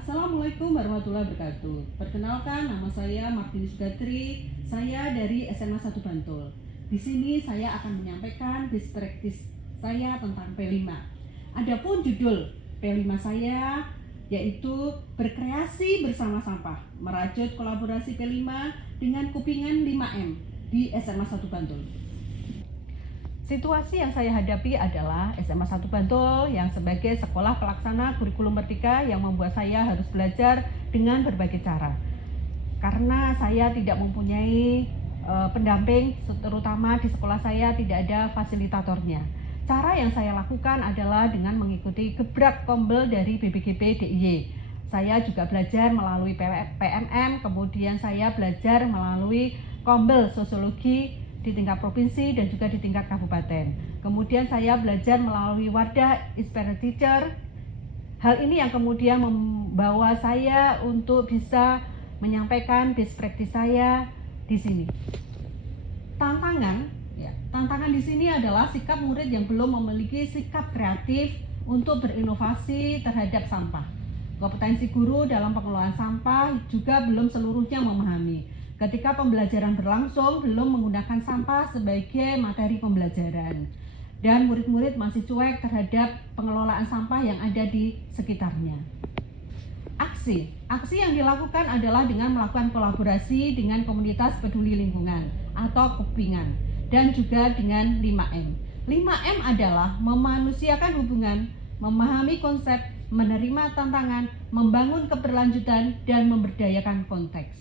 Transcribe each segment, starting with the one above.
Assalamualaikum warahmatullahi wabarakatuh. Perkenalkan, nama saya Martinus Gatri. Saya dari SMA 1 Bantul. Di sini saya akan menyampaikan best practice saya tentang P5. Adapun judul P5 saya yaitu berkreasi bersama sampah, merajut kolaborasi P5 dengan Kupingan 5M di SMA 1 Bantul. Situasi yang saya hadapi adalah SMA 1 Bantul yang sebagai sekolah pelaksana kurikulum merdeka yang membuat saya harus belajar dengan berbagai cara. Karena saya tidak mempunyai pendamping, terutama di sekolah saya tidak ada fasilitatornya. Cara yang saya lakukan adalah dengan mengikuti gebrak kombel dari BPGP DIY. Saya juga belajar melalui PMM, kemudian saya belajar melalui kombel sosiologi di tingkat provinsi dan juga di tingkat kabupaten. Kemudian saya belajar melalui Wadah Inspire Teacher. Hal ini yang kemudian membawa saya untuk bisa menyampaikan best practice saya di sini. Tantangan di sini adalah sikap murid yang belum memiliki sikap kreatif untuk berinovasi terhadap sampah. Kompetensi guru dalam pengelolaan sampah juga belum seluruhnya memahami. Ketika pembelajaran berlangsung, belum menggunakan sampah sebagai materi pembelajaran. Dan murid-murid masih cuek terhadap pengelolaan sampah yang ada di sekitarnya. Aksi yang dilakukan adalah dengan melakukan kolaborasi dengan komunitas peduli lingkungan atau Kupingan dan juga dengan 5M. 5M adalah memanusiakan hubungan, memahami konsep, menerima tantangan, membangun keberlanjutan, dan memberdayakan konteks.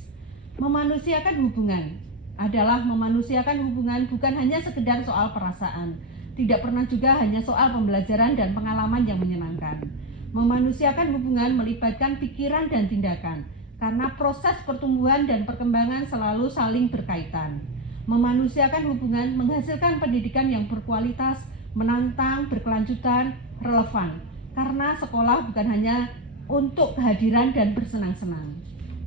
Memanusiakan hubungan adalah memanusiakan hubungan bukan hanya sekedar soal perasaan, tidak pernah juga hanya soal pembelajaran dan pengalaman yang menyenangkan. Memanusiakan hubungan melibatkan pikiran dan tindakan, karena proses pertumbuhan dan perkembangan selalu saling berkaitan. Memanusiakan hubungan menghasilkan pendidikan yang berkualitas, menantang, berkelanjutan, relevan, karena sekolah bukan hanya untuk kehadiran dan bersenang-senang.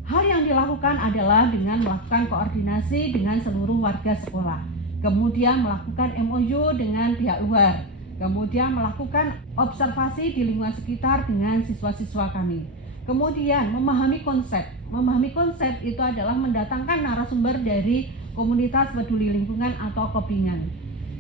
Hal yang dilakukan adalah dengan melakukan koordinasi dengan seluruh warga sekolah, kemudian melakukan MOU dengan pihak luar, kemudian melakukan observasi di lingkungan sekitar dengan siswa-siswa kami. Kemudian memahami konsep. Memahami konsep itu adalah mendatangkan narasumber dari komunitas peduli lingkungan atau Kupingan.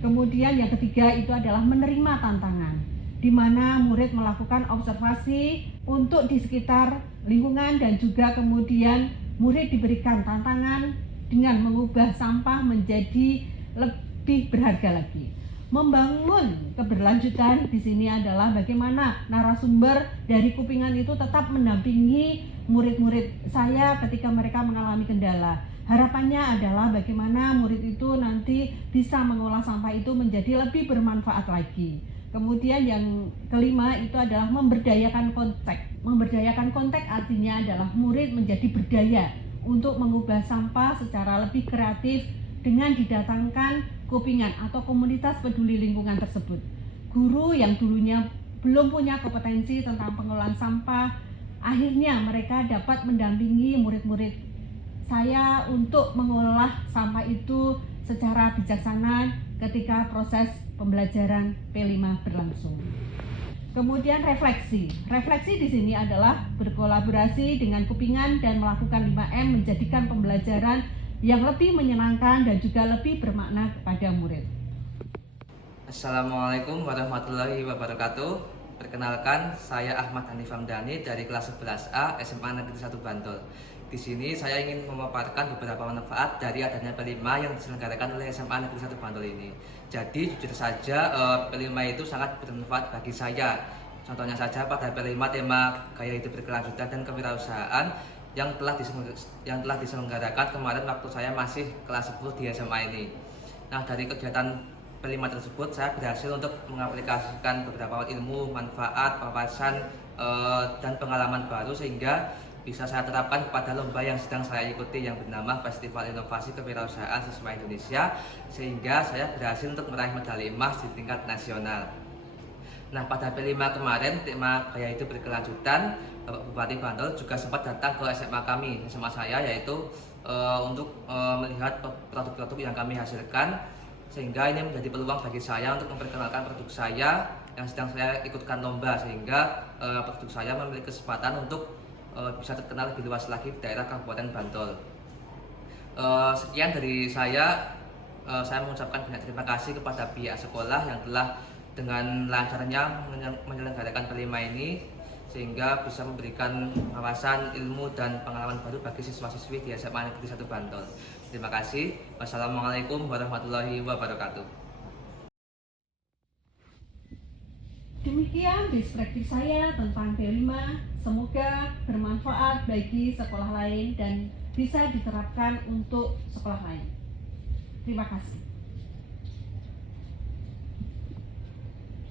Kemudian yang ketiga itu adalah menerima tantangan, di mana murid melakukan observasi untuk di sekitar lingkungan dan juga kemudian murid diberikan tantangan dengan mengubah sampah menjadi lebih berharga lagi. Membangun keberlanjutan di sini adalah bagaimana narasumber dari Kupingan itu tetap mendampingi murid-murid saya ketika mereka mengalami kendala. Harapannya adalah bagaimana murid itu nanti bisa mengolah sampah itu menjadi lebih bermanfaat lagi. Kemudian yang kelima itu adalah memberdayakan konteks. Memberdayakan konteks artinya adalah murid menjadi berdaya untuk mengubah sampah secara lebih kreatif dengan didatangkan Kupingan atau komunitas peduli lingkungan tersebut. Guru yang dulunya belum punya kompetensi tentang pengelolaan sampah, akhirnya mereka dapat mendampingi murid-murid saya untuk mengolah sampah itu secara bijaksana ketika proses pembelajaran P5 berlangsung. Kemudian refleksi. Refleksi di sini adalah berkolaborasi dengan Kupingan dan melakukan 5M menjadikan pembelajaran yang lebih menyenangkan dan juga lebih bermakna kepada murid. Assalamualaikum warahmatullahi wabarakatuh. Perkenalkan, saya Ahmad Hanif Hamdani dari kelas 11A SMA Negeri 1 Bantul. Di sini saya ingin memaparkan beberapa manfaat dari adanya P5 yang diselenggarakan oleh SMA Negeri 1 Bantul ini. Jadi jujur saja P5 itu sangat bermanfaat bagi saya. Contohnya saja pada P5 tema gaya hidup berkelanjutan dan kewirausahaan yang telah diselenggarakan kemarin waktu saya masih kelas 10 di SMA ini. Nah, dari kegiatan P5 tersebut saya berhasil untuk mengaplikasikan beberapa ilmu, manfaat, wawasan, dan pengalaman baru sehingga bisa saya terapkan kepada lomba yang sedang saya ikuti yang bernama Festival Inovasi Kewirausahaan Siswa Indonesia, sehingga saya berhasil untuk meraih medali emas di tingkat nasional. Nah, pada P5 kemarin tema gaya hidup berkelanjutan, Bapak Bupati Bantul juga sempat datang ke SMA kami, SMA saya, yaitu untuk melihat produk-produk yang kami hasilkan, sehingga ini menjadi peluang bagi saya untuk memperkenalkan produk saya yang sedang saya ikutkan lomba, sehingga produk saya memiliki kesempatan untuk bisa terkenal lebih luas lagi di daerah Kabupaten Bantul. Sekian dari saya mengucapkan banyak terima kasih kepada pihak sekolah yang telah dengan lancarnya menyelenggarakan P5 ini, sehingga bisa memberikan wawasan, ilmu, dan pengalaman baru bagi siswa-siswi di SMA Negeri 1 Bantul. Terima kasih. Wassalamualaikum warahmatullahi wabarakatuh. Demikian perspektif saya tentang P5. Semoga bermanfaat bagi sekolah lain dan bisa diterapkan untuk sekolah lain. Terima kasih.